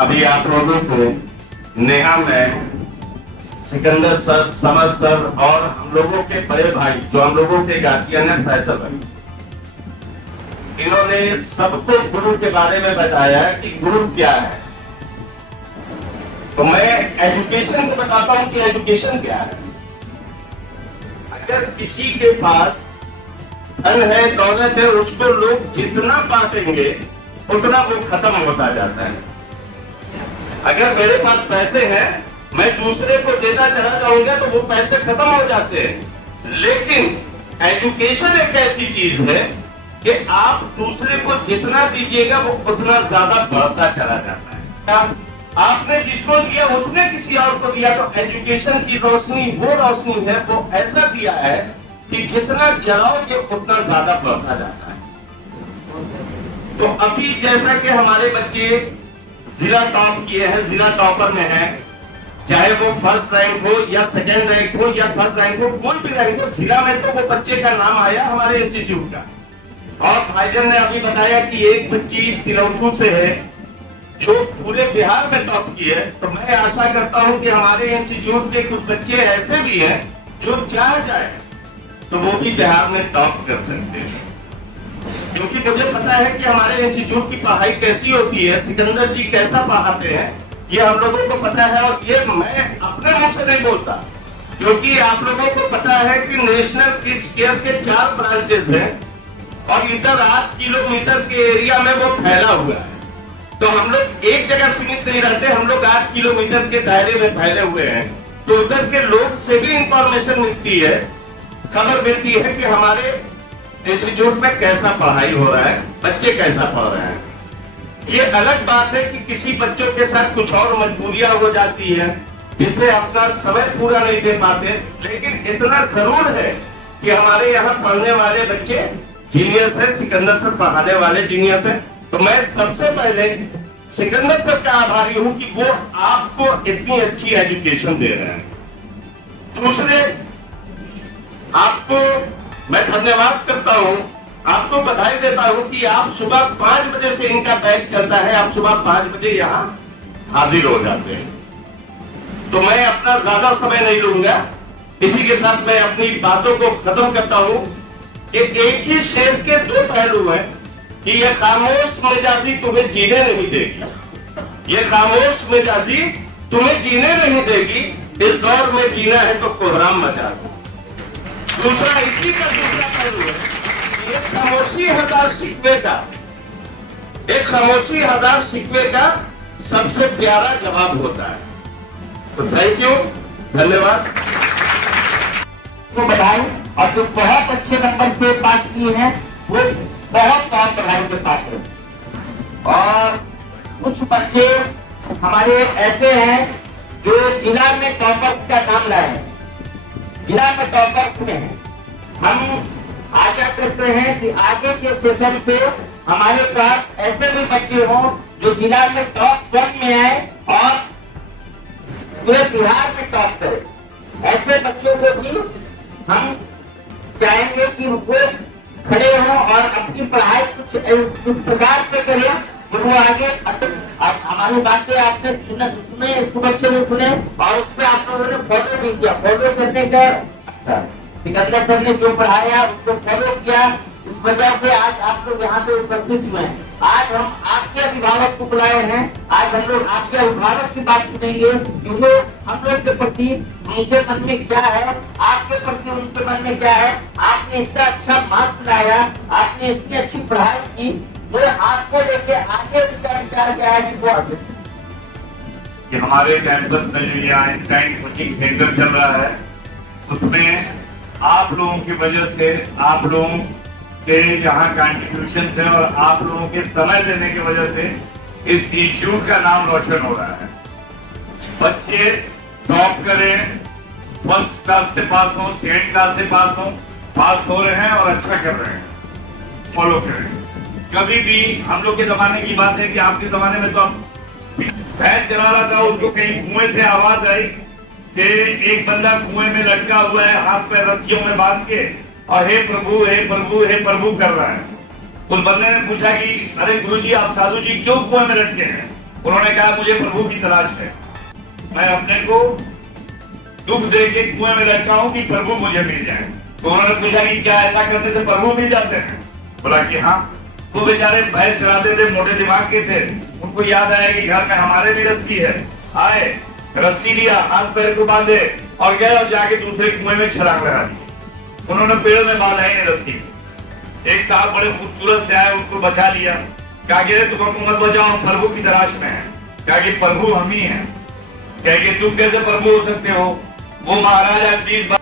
अभी आप लोगों को नेहा में सिकंदर सर, समर सर और हम लोगों के बड़े भाई जो हम लोगों के गार्जियन है फैसल भाई, इन्होंने सबको गुरु के बारे में बताया कि गुरु क्या है। तो मैं एजुकेशन को बताता हूं कि एजुकेशन क्या है। अगर किसी के पास धन है, दौलत है, उसको लोग जितना बांटेंगे उतना वो खत्म होता जाता है। अगर मेरे पास पैसे हैं, मैं दूसरे को देता चला जाऊंगा तो वो पैसे खत्म हो जाते हैं। लेकिन एजुकेशन एक ऐसी चीज है कि आप दूसरे को जितना दीजिएगा वो उतना ज्यादा बढ़ता चला जाता है। आपने जिसको दिया उसने किसी और को दिया, तो एजुकेशन की रोशनी वो रोशनी है, वो ऐसा दिया है कि जितना जलाओगे उतना ज्यादा बढ़ता जाता है। तो अभी जैसा कि हमारे बच्चे जिला टॉप किए हैं, जिला टॉपर में है, चाहे वो फर्स्ट रैंक हो या सेकेंड रैंक हो या थर्ड रैंक हो, कोई भी रैंक हो, जिला में तो वो बच्चे का नाम आया हमारे इंस्टीट्यूट का। और भाईजान ने अभी बताया कि एक बच्ची तिलौथू से है जो पूरे बिहार में टॉप की है। तो मैं आशा करता हूं कि हमारे इंस्टीट्यूट के कुछ बच्चे ऐसे भी हैं जो चाह जाए तो वो भी बिहार में टॉप कर सकते हैं, क्योंकि मुझे पता है कि हमारे इंस्टीट्यूट की पढ़ाई कैसी होती है, सिकंदर जी कैसा पढ़ाते हैं, ये हम लोगों को पता है। और ये मैं अपने मुंह से नहीं बोलता, क्योंकि आप लोगों को पता है कि नेशनल किड्स केयर के 4 ब्रांचेस हैं और इधर 8 किलोमीटर के एरिया में वो फैला हुआ है। तो हम लोग एक जगह सीमित नहीं रहते, हम लोग 8 किलोमीटर के दायरे में फैले हुए हैं। तो उधर के लोग से भी इंफॉर्मेशन मिलती है, खबर मिलती है कि हमारे इंस्टीट्यूट में कैसा पढ़ाई हो रहा है, बच्चे कैसा पढ़ रहे हैं। ये अलग बात है कि किसी बच्चों के साथ कुछ और मजबूरियां हो जाती है जिससे अपना समय पूरा नहीं दे पाते, लेकिन इतना जरूर है कि हमारे यहाँ पढ़ने वाले बच्चे जीनियस है, सिकंदर सर पढ़ाने वाले जीनियस है। तो मैं सबसे पहले सिकंदर सर का आभारी हूं कि वो आपको इतनी अच्छी एजुकेशन दे रहे हैं। दूसरे, आपको मैं धन्यवाद करता हूं, आपको बधाई देता हूं कि आप सुबह 5 बजे से इनका बैच चलता है, आप सुबह 5 बजे यहाँ हाजिर हो जाते हैं। तो मैं अपना ज्यादा समय नहीं लूंगा, इसी के साथ मैं अपनी बातों को खत्म करता हूं कि एक ही शेर के 2 पहलू हैं कि यह खामोश मिजाजी तुम्हें जीने नहीं देगी, ये खामोश मिजाजी तुम्हें जीने नहीं देगी, इस दौर में जीना है तो कोहराम मचा दो। दूसरा, इसी का दूसरा पहलू है, एक खामोशी 1000 शिकवे का, एक खामोशी 1000 शिकवे का सबसे प्यारा जवाब होता है। तो थैंक यू, धन्यवाद। तो बधाई, और जो बहुत अच्छे नंबर से पास किए हैं वो बहुत बहुत बधाई के पात्र। और कुछ बच्चे हमारे ऐसे हैं जो जिला में टॉपर का नाम लाए हैं, जिला में टॉपर में हैं। हम आशा करते हैं कि आगे के सेशन से हमारे पास ऐसे भी बच्चे हों जो जिला में टॉप 1 में आए और पूरे बिहार में टॉप करें। ऐसे बच्चों को भी हम चाहेंगे कि वो खड़े हों और अपनी पढ़ाई कुछ इस प्रकार से करें कि वो आगे हमारी बातें आपने सुने, बच्चे ने सुने और उस पर आप लोगों ने फॉलो भी किया। फॉलो करने का सिकंदर सर ने जो पढ़ाया उसको फॉलो किया, इस वजह से आज आप लोग यहाँ पे उपस्थित हुए हैं। आज हम आपके अभिभावक को बुलाए हैं, आज हम लोग आपके अभिभावक की बात सुनेंगे क्योंकि हम लोग के प्रति उनके मन में क्या है, आपके प्रति उनके मन में क्या है। आपने इतना अच्छा मार्क्स लाया, आपने इतनी अच्छी पढ़ाई की, वो आपको लेके आगे विचार क्या है कि वो आगे कि हमारे कैंपस में जो यहाँ इंस्टाइट कोचिंग सेंटर चल रहा है उसमें आप लोगों की वजह से, आप लोगों के यहाँ कंट्रीब्यूशन से और आप लोगों के समय देने की वजह से इस इंस्टीट्यूट का नाम रोशन हो रहा है। बच्चे टॉप करें, फर्स्ट क्लास से पास हो, सेकेंड क्लास से पास हो रहे हैं और अच्छा कर रहे हैं, फॉलो करें। कभी भी हम लोग के जमाने की बात है कि आपके जमाने में तो भैंस चला रहा था, उसको कहीं कुएं से आवाज आई कि एक बंदा कुएं में लटका हुआ है, हाथ पैर रस्सियों में बांध के और हे प्रभु हे प्रभु हे प्रभु कर रहा है। उस बंदे ने पूछा कि अरे गुरुजी आप साधु जी क्यों कुएं में लटके हैं? उन्होंने कहा मुझे प्रभु की तलाश है, मैं अपने को दुख दे के कुएं में लटका हूं कि प्रभु मुझे मिल जाए। तो उन्होंने पूछा कि क्या ऐसा करते थे प्रभु मिल जाते हैं? बोला कि हाँ। तो बेचारे भैंस चराते थे, मोटे दिमाग के थे, उनको याद आया कि घर में हमारे भी रस्सी है। आए, रस्सी लिया, हाथ पैर को बांधे और गए और जाके दूसरे कुएं में छलांग लगा दी। उन्होंने पेड़ में बांधा ही नहीं रस्सी। एक साहब बड़े खूबसूरत से आए, उनको बचा लिया। कहा कि तुम हमको मत बचाओ, प्रभु की तलाश में है। कहा कि प्रभु हम ही हैं। कहे कि तुम कैसे प्रभु हो सकते हो? वो महाराजा 20 बार